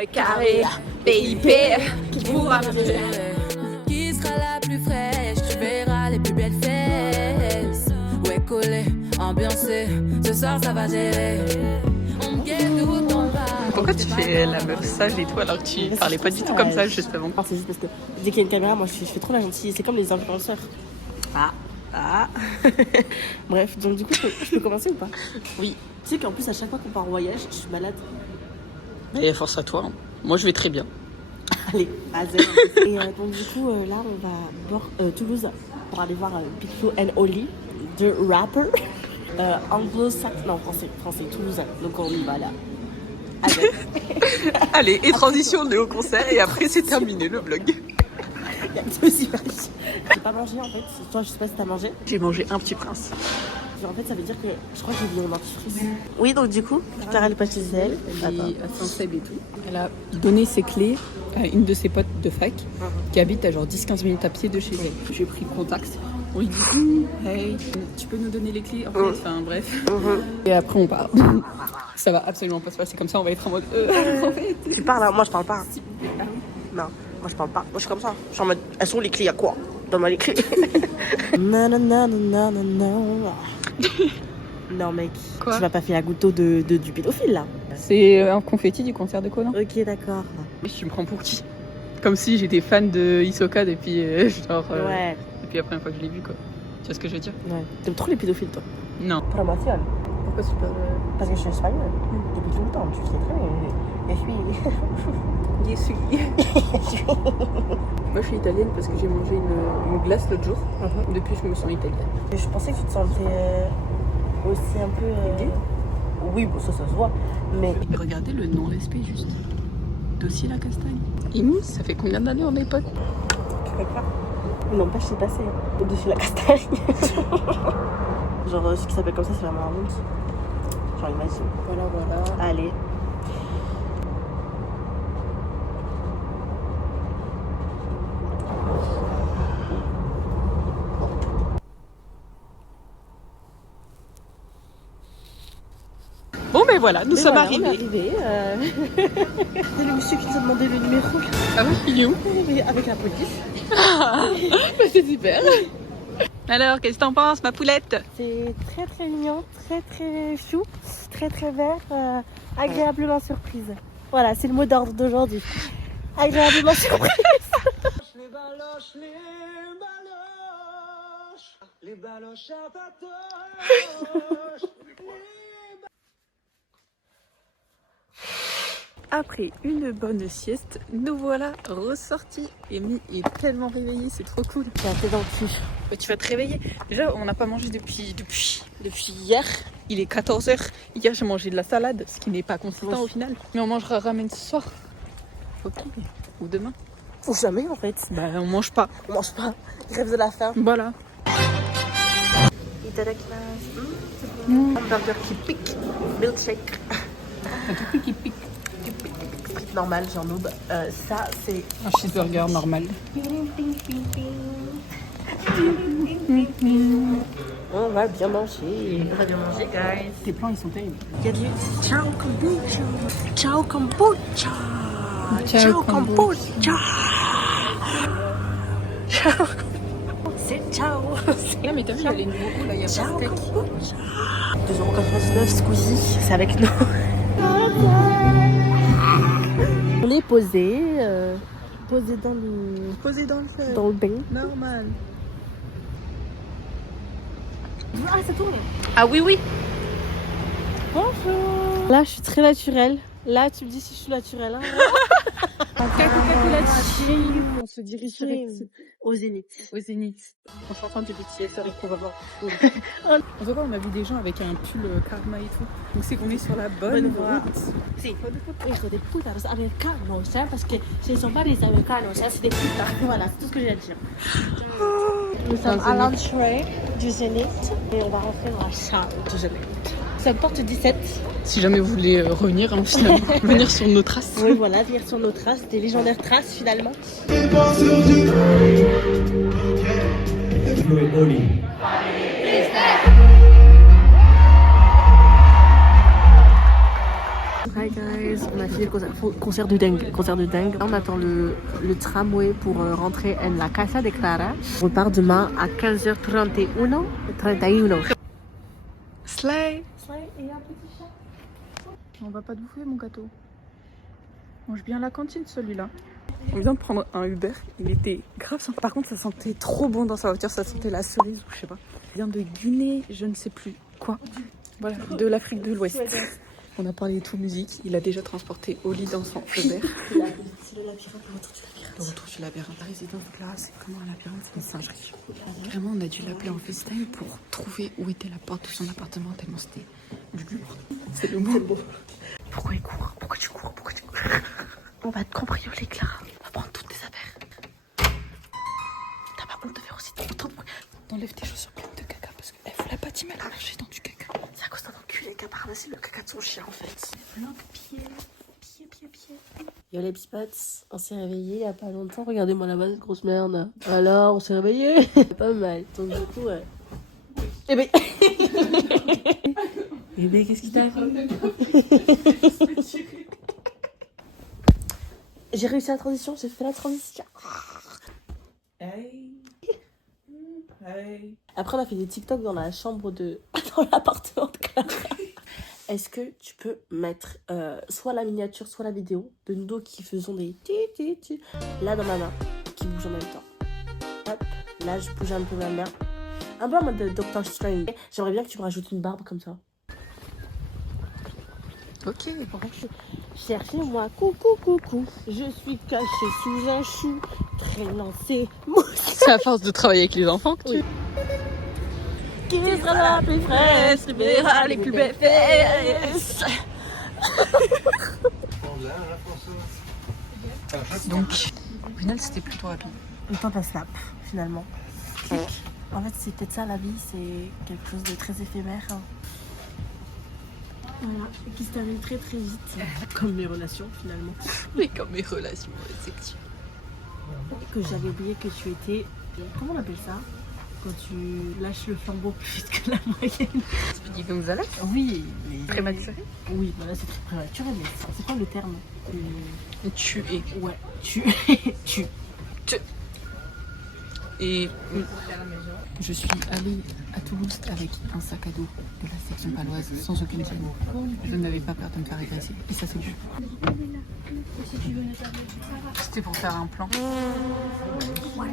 le carré, BIP, qui pourra me tuer. Qui sera la plus fraîche? Tu verras les plus belles fesses. Ouais, collé, ambiancé, ce soir ça va gérer. On me guette tout en bas. Pourquoi tu fais la meuf sage et tout alors que tu parlais pas du tout comme ça juste avant? C'est juste parce que dès qu'il y a une caméra, moi je fais trop la gentille. C'est comme les influenceurs. Bref, donc du coup, je peux commencer ou pas? Oui. Tu sais qu'en plus, à chaque fois qu'on part en voyage, je suis malade. Et force à toi, hein. Moi je vais très bien. Allez, à zéro. Et donc du coup, là, on va voir Toulouse pour aller voir Picsou and Oli, deux rappers. Anglo-saxon, non, français, toulousain. Donc on y va là. Allez, et transition, on est au concert et après c'est terminé le vlog. Il y a deux images. J'ai pas mangé en fait. Toi, je sais pas si t'as mangé. J'ai mangé un petit prince. En fait, ça veut dire que je crois que j'ai oublié mon dentifrice. Oui, donc du coup, Clara, elle est pas chez elle. Elle est à Saint-Seb et tout. Elle a donné ses clés à une de ses potes de fac qui habite à genre 10-15 minutes à pied de chez elle. J'ai pris contact. On lui dit hey, tu peux nous donner les clés en fait, enfin bref. Et après on part. Ça va absolument pas se passer comme ça, on va être en mode en fait. Tu parles, hein. Moi je parle pas. Non, moi je parle pas. Moi je suis comme ça. Je suis en mode, elles sont les clés, y'a quoi? Donne-moi les clés. Non, non, non, non, non, non. Non mec, Quoi? tu vas pas faire la goutte d'eau du pédophile là. C'est un confetti du concert de Conan. Ok, d'accord. Mais tu me prends pour qui? Comme si j'étais fan de Hisoka depuis genre Ouais. depuis la première fois que je l'ai vu quoi. Tu vois ce que je veux dire? Ouais. T'aimes trop les pédophiles toi? Non. Promotion. Pourquoi tu parles? Parce que je suis espagnole. Depuis tout le temps, tu le sais très bien. Je suis. Moi je suis italienne parce que j'ai mangé une glace l'autre jour. Depuis je me sens italienne. Et je pensais que tu te sentais aussi un peu. Oui, bon, ça se voit. Mais. Regardez le non-respect juste. Dossier la castagne. Imi, ça fait combien d'années on est potes? Tu peux pas. Non, pas je sais passer. Au-dessus de la castagne. Genre, ce qui s'appelle comme ça, c'est vraiment un honte. Genre, imagine. Voilà. Allez. Bon ben voilà, nous sommes On est arrivés. arrivés. C'est le monsieur qui nous a demandé le numéro. Ah oui, il est où? Avec la police. Bah, c'est super. Alors, qu'est-ce que t'en penses, ma poulette? C'est très très mignon, très très chou, très très vert, agréablement surprise. Voilà, c'est le mot d'ordre d'aujourd'hui. Agréablement surprise. Les baloches, les baloches à patoche. Après une bonne sieste, nous voilà ressortis. Amy est tellement réveillée, c'est trop cool. J'ai un thé dans le cul. Tu vas te réveiller. Déjà, on n'a pas mangé depuis hier. Il est 14h. Hier, j'ai mangé de la salade, ce qui n'est pas consistant au final. Mais on mangera ramen ce soir. Ok. Ou demain. Ou jamais en fait. Bah, on mange pas. On mange pas. Grève de la faim. Voilà. Itadakimasu. Hamburger qui pique. Milkshake. Un tout petit qui pique. Frites normales, genre noob. Ça, c'est. Un cheeseburger normal. On va bien manger. On va bien manger, guys. Tes plans, ils sont terribles. Il y a du ciao kombucha. Ciao kombucha. Ciao kombucha. Ciao. C'est ciao. Non, mais t'as vu, il y a les nouveaux goûts là, il y a Ciao pas de steak. kombucha. 2,99€ Squeezie. C'est avec nous. On est posé. Posé dans le. Posé dans le feu. Dans le bain. Normal. Ah, ça tourne. Ah oui, oui. Bonjour. Là, je suis très naturelle. Là, tu me dis si je suis naturelle. Hein. On se dirige Au Zénith. au Zénith. En chantant du BTS avec on va voir. En tout cas, on a vu des gens avec un pull karma et tout. Donc c'est qu'on est sur la bonne voie. Sí. Hijo de puta, los americanos, ¿sabes? Parce que ce ne sont pas des americanos, ça c'est des putas. Voilà, c'est tout ce que j'ai à dire. Nous sommes à l'entrée du Zénith et on va rentrer dans la salle du Zénith. C'est porte 17. Si jamais vous voulez revenir, hein, finalement, venir sur nos traces. Oui, voilà, venir sur nos traces, des légendaires traces finalement. Flo et Oli. Hi Hi guys, on a fini le concert de dingue. Concert de dingue. Là, on attend le tramway pour rentrer en la Casa de Clara. On repart demain à 15h31. 31. Slay. Et un petit chat. On va pas te bouffer mon gâteau. Mange bien la cantine celui-là. On vient de prendre un Uber, il était grave sympa. Par contre ça sentait trop bon dans sa voiture, ça sentait la cerise ou je sais pas. Il vient de Guinée, je ne sais plus quoi. Voilà, de l'Afrique de l'Ouest. On a parlé de tout musique, il a déjà transporté Oli dans son Uber. C'est le labyrinthe, le retour du labyrinthe. Le retour du labyrinthe. La résidence de Clara, c'est comment un labyrinthe? C'est une singerie. Vraiment, on a dû l'appeler en FaceTime pour trouver où était la porte de son appartement tellement c'était lugubre. C'est le mot. Pourquoi il court? Pourquoi tu cours? Pourquoi tu cours? On va te cambrioler, Clara. On va prendre toutes tes affaires. T'as pas honte de faire aussi autant de bruit? Enlève tes chaussures pleines de caca parce qu'elle vous l'a pas dit, mais elle a marché dans du caca. C'est à cause d'un enculé qui a ramassé le caca de son chien en fait. Pied. Yo les petits potes, on s'est réveillés il y a pas longtemps. Regardez-moi là-bas cette grosse merde. Alors, on s'est réveillés. Pas mal. Donc du coup, ouais. Eh ben... Eh ben, qu'est-ce qui t'arrive? J'ai réussi la transition, j'ai fait la transition. Hey. Après, on a fait des TikTok dans la chambre de... dans l'appartement de Clara. Est-ce que tu peux mettre soit la miniature, soit la vidéo de nous deux qui faisons des... Là, dans ma main, qui bouge en même temps. Hop, là, je bouge un peu ma main. Un peu en mode de Doctor Strange. J'aimerais bien que tu me rajoutes une barbe comme ça. Ok. Cherchez-moi, coucou. Je suis cachée sous un chou, traînant ses mousses. C'est à force de travailler avec les enfants que tu... Oui. Qui sera la plus fraîche, verra les plus belles fesses. Donc, au final, c'était plutôt rapide. Le temps passe snap, finalement. En fait, c'est peut-être ça la vie, c'est quelque chose de très éphémère. Hein. Voilà, et qui se termine très très vite. Comme mes relations, finalement. Mais comme mes relations sexuelles. Que j'avais oublié que tu étais... Comment on appelle ça? Quand tu lâches le flambeau plus vite que la moyenne. Speedy Gonzalez? Oui, mais... Prématuré? Oui, bah là c'est très prématuré, mais c'est quoi le terme? Tu es. Ouais, tu... Et je suis allée à Toulouse avec un sac à dos de la section paloise sans aucune tienne. Je n'avais pas peur de me faire agresser. Et ça, c'est du. C'était pour faire un plan. Ouais.